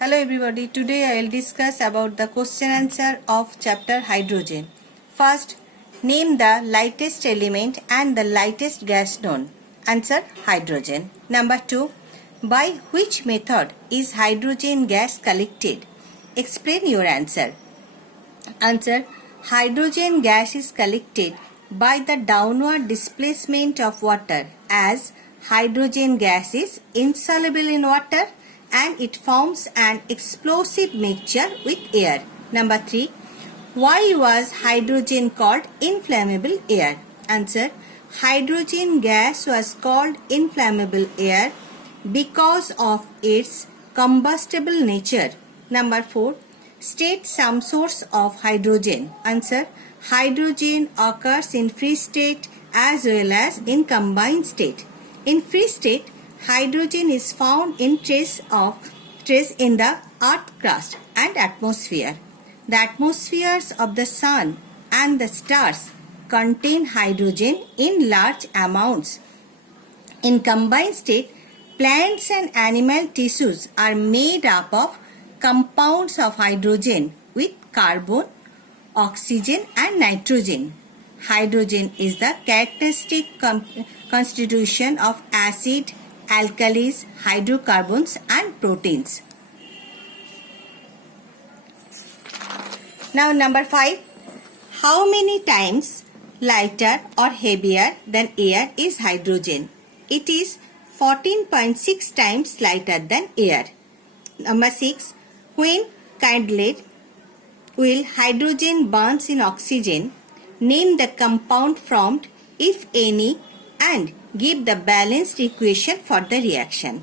Hello everybody, today I will discuss about the question answer of chapter hydrogen. First, name the lightest element and the lightest gas known. Answer, hydrogen. Number 2, by which method is hydrogen gas collected? Explain your answer. Answer, hydrogen gas is collected by the downward displacement of water, as hydrogen gas is insoluble in water and it forms an explosive mixture with air. Number 3. Why was hydrogen called inflammable air? Answer. Hydrogen gas was called inflammable air because of its combustible nature. Number 4. State some source of hydrogen. Answer. Hydrogen occurs in free state as well as in combined state. In free state, hydrogen is found in trace in the earth crust and atmosphere. The atmospheres of the sun and the stars contain hydrogen in large amounts. In combined state, plants and animal tissues are made up of compounds of hydrogen with carbon, oxygen and nitrogen. Hydrogen is the characteristic constitution of acid, alkalis, hydrocarbons and proteins. Now number 5. How many times lighter or heavier than air is hydrogen? It is 14.6 times lighter than air. Number 6. When kindled will hydrogen burns in oxygen, name the compound formed, if any, and give the balanced equation for the reaction.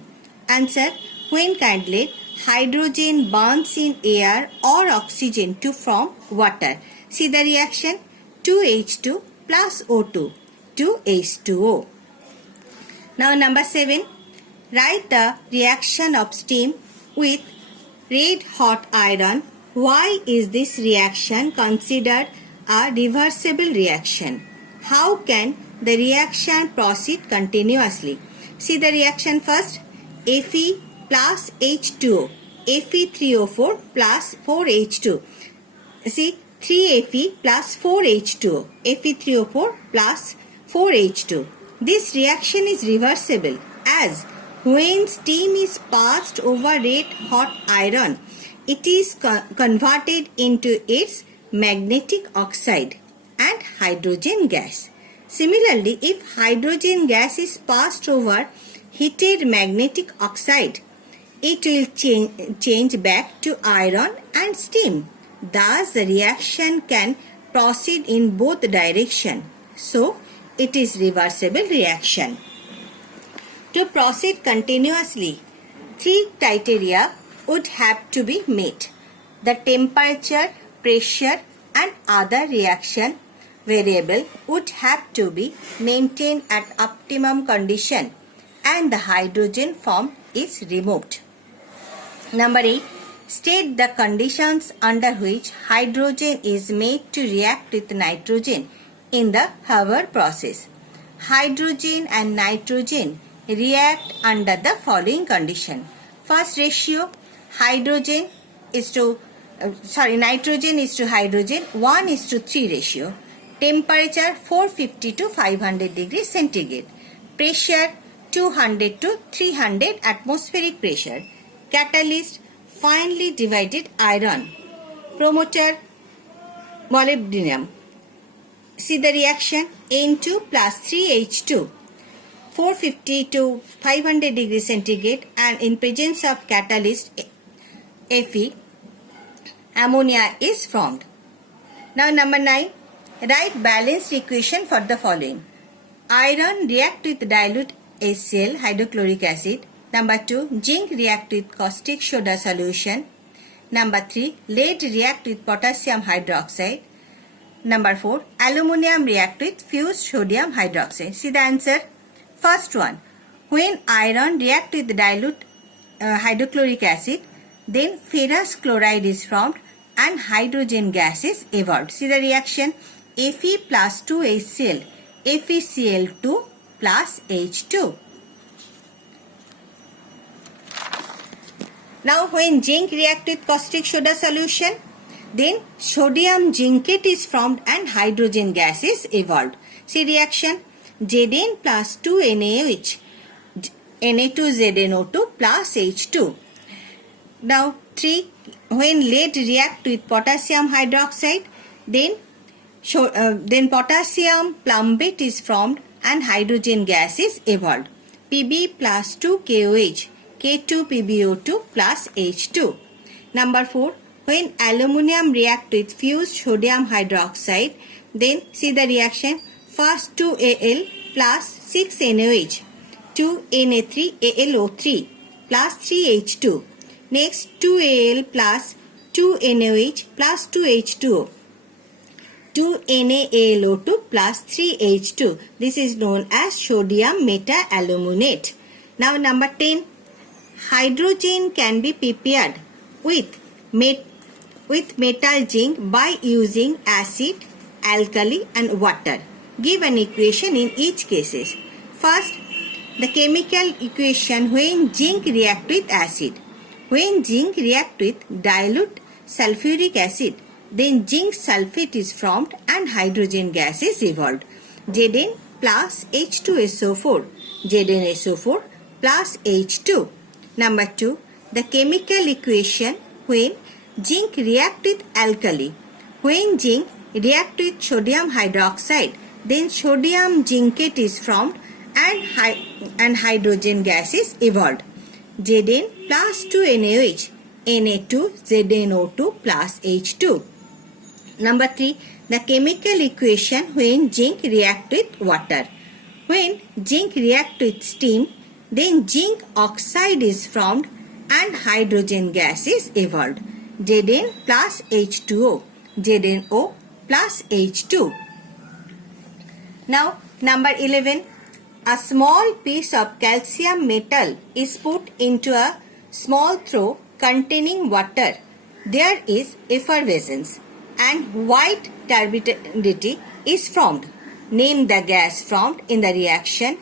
Answer. When kindled, hydrogen burns in air or oxygen to form water. See the reaction: 2H2 plus O2 to H2O. Now number 7. Write the reaction of steam with red hot iron. Why is this reaction considered a reversible reaction? How can the reaction proceed continuously? See the reaction first. Fe plus H2O. Fe3O4 plus 4H2. See, 3Fe plus 4H2O. Fe3O4 plus 4H2. This reaction is reversible, as when steam is passed over red hot iron, it is converted into its magnetic oxide and hydrogen gas. Similarly, if hydrogen gas is passed over heated magnetic oxide, it will change back to iron and steam. Thus, the reaction can proceed in both directions. So, it is reversible reaction. To proceed continuously, 3 criteria would have to be met. The temperature, pressure and other reaction variable would have to be maintained at optimum condition and the hydrogen form is removed. Number 8. State the conditions under which hydrogen is made to react with nitrogen in the Haber process. Hydrogen and nitrogen react under the following condition. First ratio, nitrogen is to hydrogen 1:3 ratio. Temperature 450 to 500 degrees centigrade. Pressure 200 to 300 atmospheric pressure. Catalyst finely divided iron. Promoter molybdenum. See the reaction: N2 plus 3H2. 450 to 500 degrees centigrade, and in presence of catalyst Fe, ammonia is formed. Now number 9. Write balanced equation for the following. Iron react with dilute HCl, hydrochloric acid. Number 2. Zinc react with caustic soda solution. Number 3. Lead react with potassium hydroxide. Number 4. Aluminium react with fused sodium hydroxide. See the answer. First one. When iron react with dilute hydrochloric acid, then ferrous chloride is formed and hydrogen gas is evolved. See the reaction: Fe plus 2HCl, FeCl2 plus H2. Now when zinc react with caustic soda solution, then sodium zincate is formed and hydrogen gas is evolved. See reaction, Zn plus 2 NaOH, Na2ZnO2 plus H2. Now 3, when lead react with potassium hydroxide, then potassium plumbate is formed and hydrogen gas is evolved. Pb plus 2 KOH, K2PbO2 plus H2. Number 4, when aluminium react with fused sodium hydroxide, then see the reaction, first 2Al plus 6 NaOH, 2Na3AlO3 plus 3H2. Next 2Al plus 2 NaOH plus 2H2O, 2NaAlO2 plus 3H2. This is known as sodium metaaluminate. Now number 10, hydrogen can be prepared with metal zinc by using acid, alkali and water. Give an equation in each cases. First, the chemical equation when zinc react with acid. When zinc react with dilute sulfuric acid, then zinc sulfate is formed and hydrogen gas is evolved. Zn plus H2SO4, ZnSO4 plus H2. Number 2, the chemical equation when zinc react with alkali. When zinc react with sodium hydroxide, then sodium zincate is formed and hydrogen gas is evolved. Zn plus 2 NaOH, Na2ZnO2 plus H2. Number 3, the chemical equation when zinc react with water. When zinc react with steam, then zinc oxide is formed and hydrogen gas is evolved. Zn plus H2O, ZnO plus H2. Now number 11, a small piece of calcium metal is put into a small trough containing water. There is effervescence and white turbidity is formed. Name the gas formed in the reaction.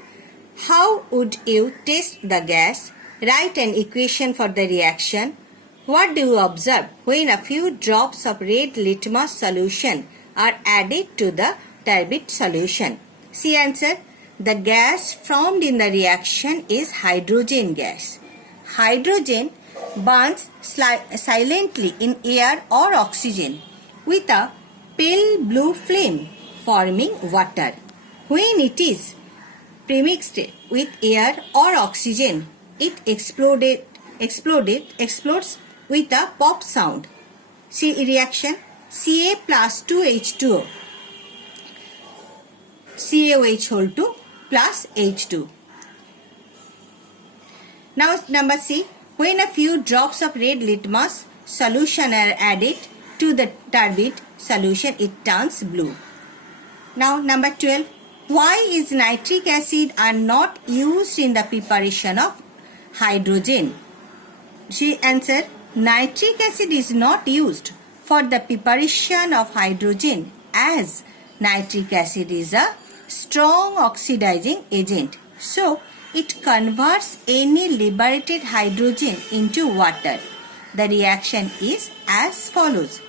How would you test the gas? Write an equation for the reaction. What do you observe when a few drops of red litmus solution are added to the turbid solution? See answer. The gas formed in the reaction is hydrogen gas. Hydrogen burns silently in air or oxygen with a pale blue flame forming water. When it is premixed with air or oxygen, it explodes with a pop sound. See reaction, Ca plus 2H2O, CaOH whole 2 plus H2. Now number C, when a few drops of red litmus solution are added to the turbid solution, it turns blue. Now number 12, why is nitric acid are not used in the preparation of hydrogen? See answer, nitric acid is not used for the preparation of hydrogen as nitric acid is a strong oxidizing agent. So it converts any liberated hydrogen into water. The reaction is as follows.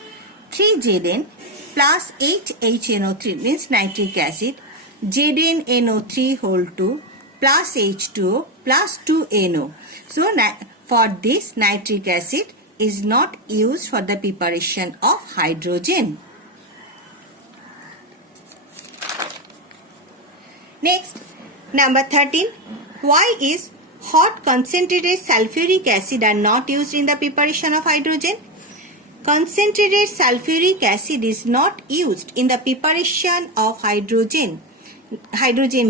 3Zn plus 8HNO3 means nitric acid, ZnNO3 whole 2 plus H2O plus 2NO. So for this nitric acid is not used for the preparation of hydrogen. Next, number 13. Why is hot concentrated sulfuric acid are not used in the preparation of hydrogen? Concentrated sulfuric acid is not used in the preparation of hydrogen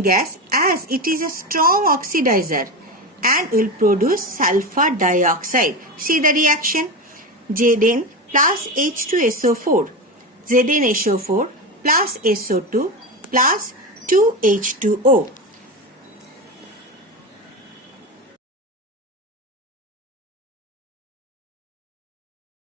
gas as it is a strong oxidizer and will produce sulfur dioxide. See the reaction. Zn plus H2SO4, ZnSO4 plus SO2 plus 2H2O.